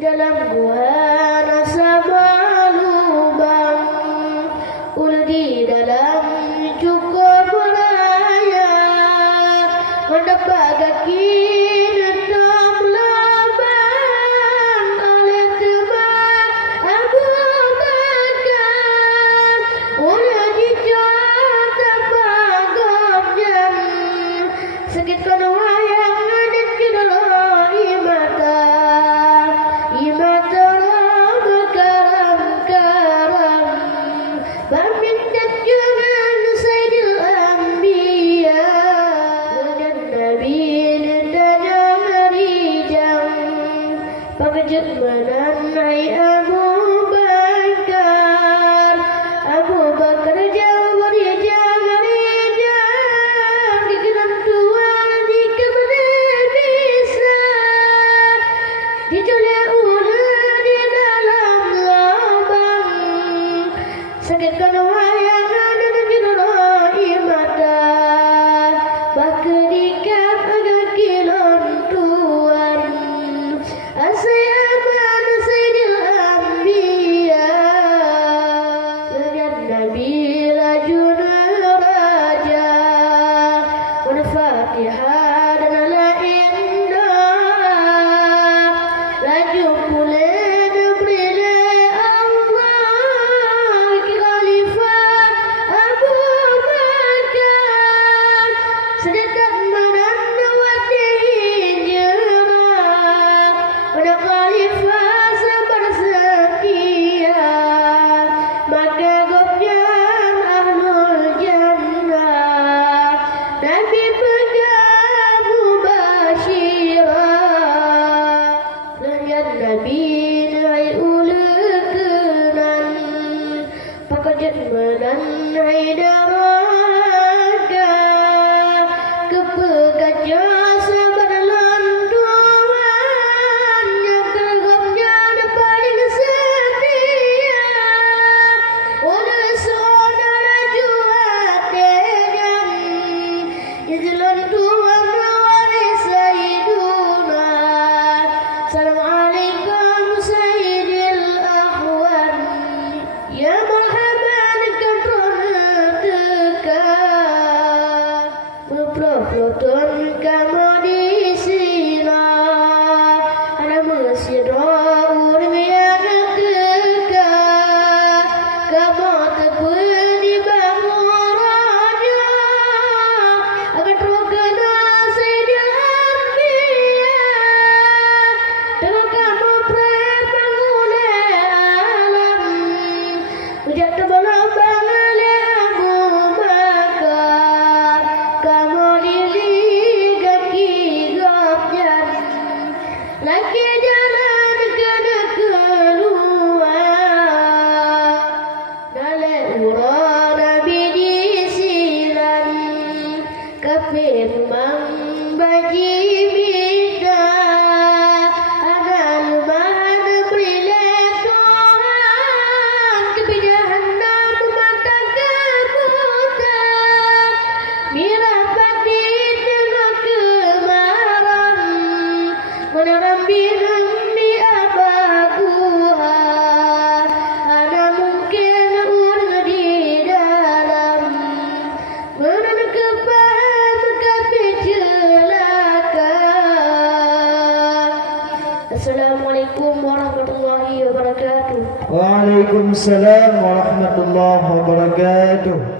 dalam gua nasabah lubang, ulu di dalam cukup raya, mendapat kaki netam labang oleh tebak Abu Bakar, ulu dicoba pagopnya sakit kono wayang dan kidalo imata karam bermintat dengan Sayyidil Anbiya dan Nabi dan Rijam pakajut menanai Abu Bakar jauh Rijam kegelam tuan di kebenar bisa diculik ular di dalam lubang sakit kena wayang dan kiroi mata bakerikat agak kilon tuan asai aman Sayyidil Anbiya dengan Nabi lajun raja Al-Fatihah dan Al-Indah laju pulen beri Allah Khalifah Abu Bakar sedekat menanawati hijrah pada Khalifah sabar setia maka gopjan ahlul jannah Nabi pegang mubashirah dengan Nabi nai ulukenan pakajat menanai daraga kepegajah sabar landuan yang kegopnya paling setia oleh saudara juatnya izlan tuan wali Sayyiduna Assalamualaikum Sayyidil Ahwan ya marhaban kentron teka Proton kamu di sini ada mesra urang yang teka kamu terpeni bangoranya akan terkena Sayyidil Anbiya dengan kamu prebangule alam ujat tebalambang oleh Abu Bakar kamu diligaki gopjan lagi jalan kena keluar dale urang Nabi disilan kafir membaji bida agal mahan berilah Tuhan kebijahan dan mata kebuta bila pati tengah kemaram meneram bilang di abaguha ada mungkin urang di dalam menan kepahan kapi celaka. Assalamualaikum warahmatullahi wabarakatuh. Waalaikumsalam warahmatullahi wabarakatuh.